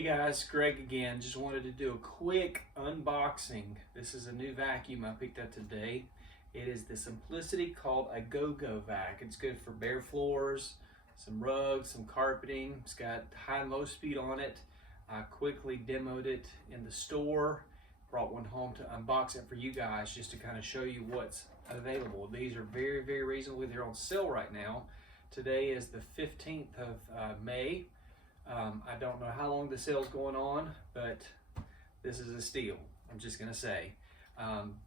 Hey guys, Greg again. Just wanted to do a quick unboxing. This is a new vacuum I picked up today. It is the Simplicity called a Go-Go vac. It's good for bare floors, some rugs, some carpeting. It's got high and low speed on it. I quickly demoed it in the store. Brought one home to unbox it for you guys just to kind of show you what's available. These are very, very reasonably. They're on sale right now. Today is the 15th of May. I don't know how long the sale's going on, but this is a steal. I'm just gonna say.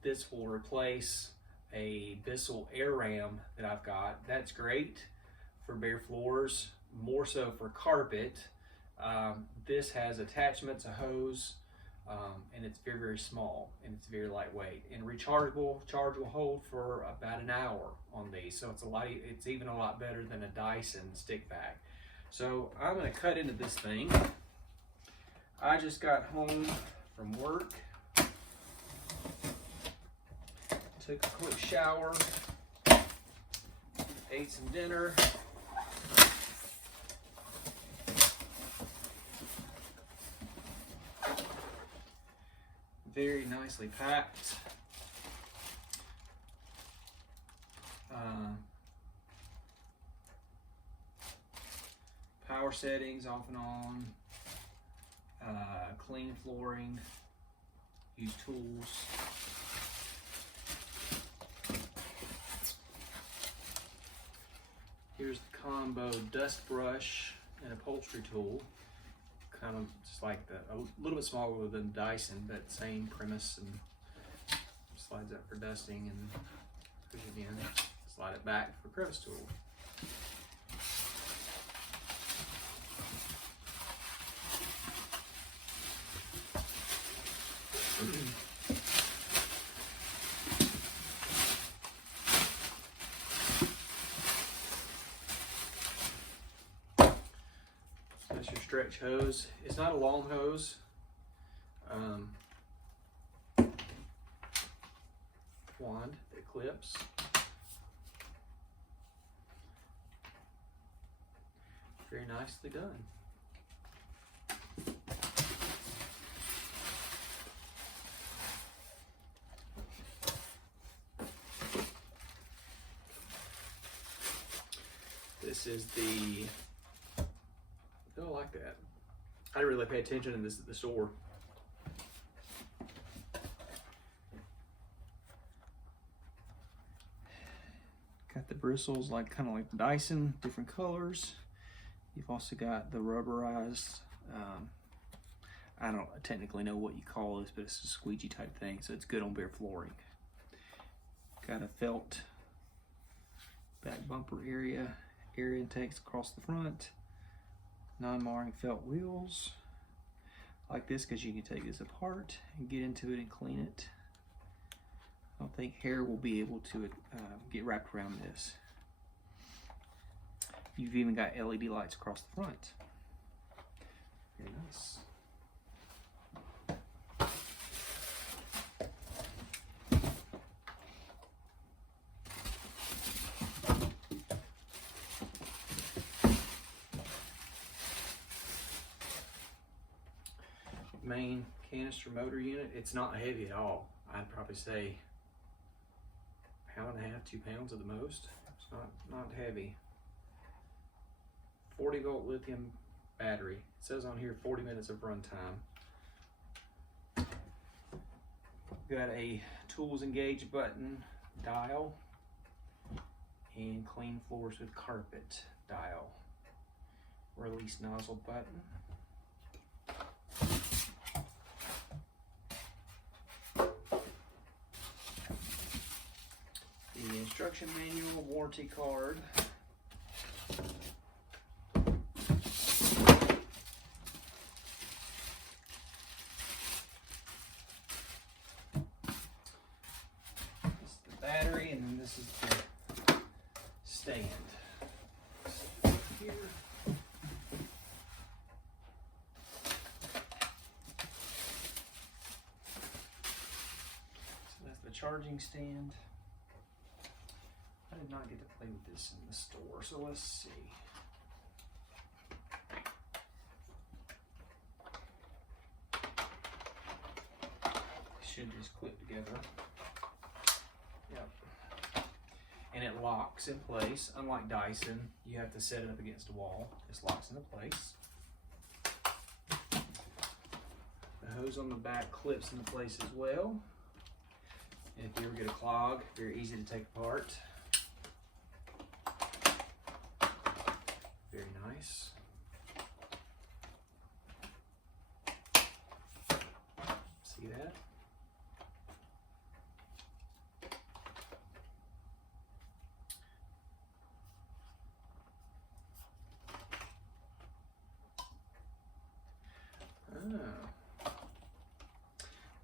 This will replace a Bissell Air Ram that I've got. That's great for bare floors, more so for carpet. This has attachments, a hose, and it's very, very small, and it's very lightweight and rechargeable. Charge will hold for about an hour on these, so it's even a lot better than a Dyson stick vac. So I'm going to cut into this thing. I just got home from work, took a quick shower, ate some dinner. Very nicely packed. Power settings off and on, clean flooring, use tools. Here's the combo dust brush and upholstery tool. Kind of just like a little bit smaller than Dyson, but same premise, and slides up for dusting and push it in, slide it back for crevice tool. That's your stretch hose. It's not a long hose. Wand that clips. Very nicely done. This is the, I don't like that. I didn't really pay attention in this at the store. Got the bristles kind of like the Dyson, different colors. You've also got the rubberized, I don't technically know what you call this, but it's a squeegee type thing, so it's good on bare flooring. Got a felt back bumper area, air intakes across the front, non-marring felt wheels. I like this because you can take this apart and get into it and clean it. I don't think hair will be able to get wrapped around this. You've even got LED lights across the front. Very nice. Main canister motor unit. It's not heavy at all. I'd probably say £1.5 to 2 pounds at the most. It's not heavy. 40-volt lithium battery. It says on here 40 minutes of run time. Got a tools engage button dial and clean floors with carpet dial. Release nozzle button. The instruction manual, warranty card. This is the battery, and then this is the stand. Here. So that's the charging stand. I did not get to play with this in the store, so let's see. should just clip together. Yep. And it locks in place. Unlike Dyson, you have to set it up against a wall. This locks into place. The hose on the back clips into place as well. And if you ever get a clog, very easy to take apart. Very nice. See that?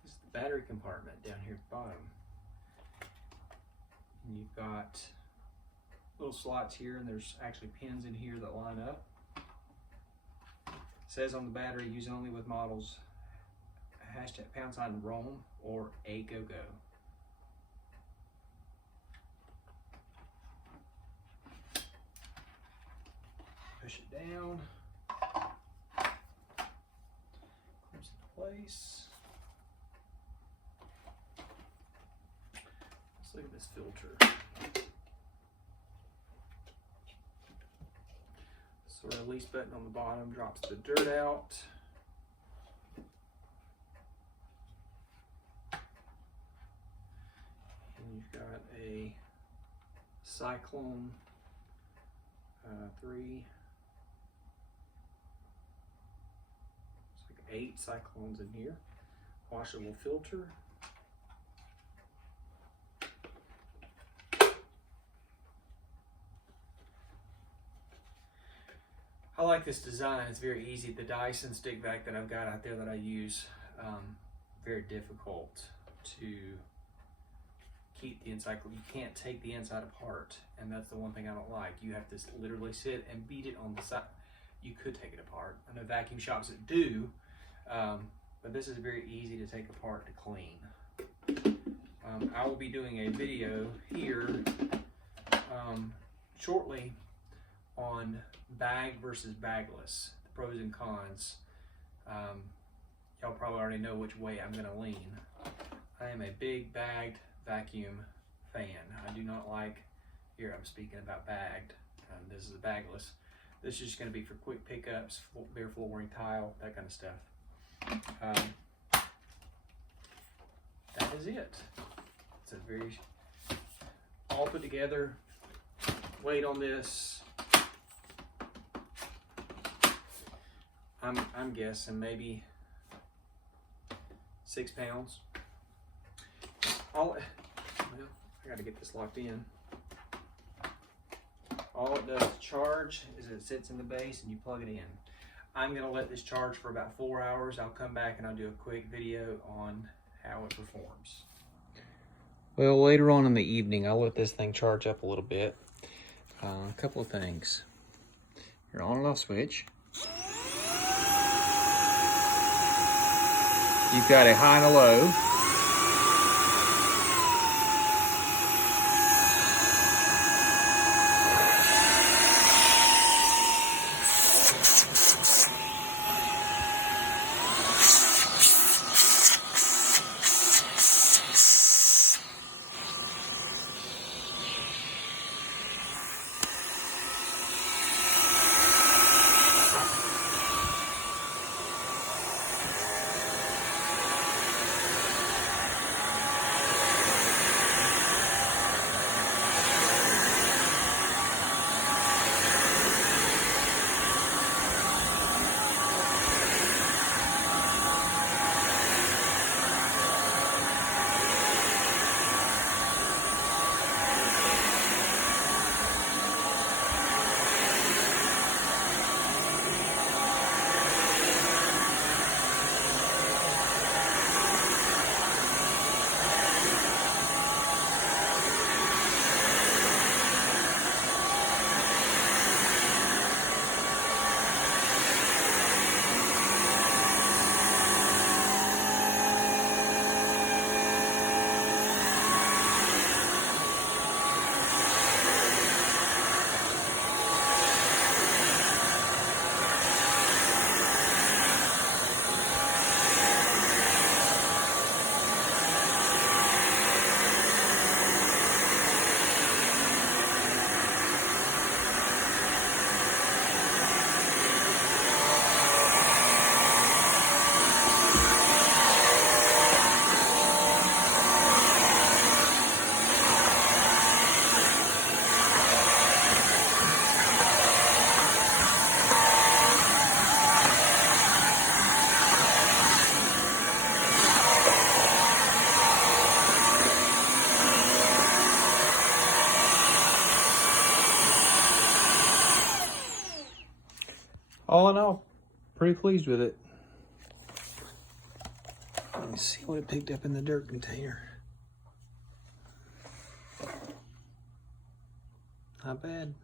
This is the battery compartment down here at the bottom. And you've got little slots here, and there's actually pins in here that line up. It says on the battery, use only with models ## Rome or a go-go. Push it down. Clips into place. Let's look at this filter. So the release button on the bottom drops the dirt out. And you've got a Cyclone 3. It's like 8 cyclones in here. Washable filter. I like this design. It's very easy. The Dyson stick vac that I've got out there that I use, very difficult to keep the inside. You can't take the inside apart, and that's the one thing I don't like. You have to literally sit and beat it on the side. You could take it apart. I know vacuum shops that do, but this is very easy to take apart to clean. I will be doing a video here shortly on bag versus bagless, the pros and cons. Y'all probably already know which way I'm gonna lean. I am a big bagged vacuum fan. I do not like, here I'm speaking about bagged. This is a bagless. This is just gonna be for quick pickups, bare flooring, tile, that kind of stuff. That is it. It's a very, all put together, weight on this, I'm guessing maybe 6 pounds. Well, I gotta get this locked in. All it does to charge is it sits in the base and you plug it in. I'm gonna let this charge for about 4 hours. I'll come back and I'll do a quick video on how it performs. Well, later on in the evening, I'll let this thing charge up a little bit. A couple of things. Your on and off switch. You've got a high and a low. all in all, pretty pleased with it. Let me see what it picked up in the dirt container. Not bad.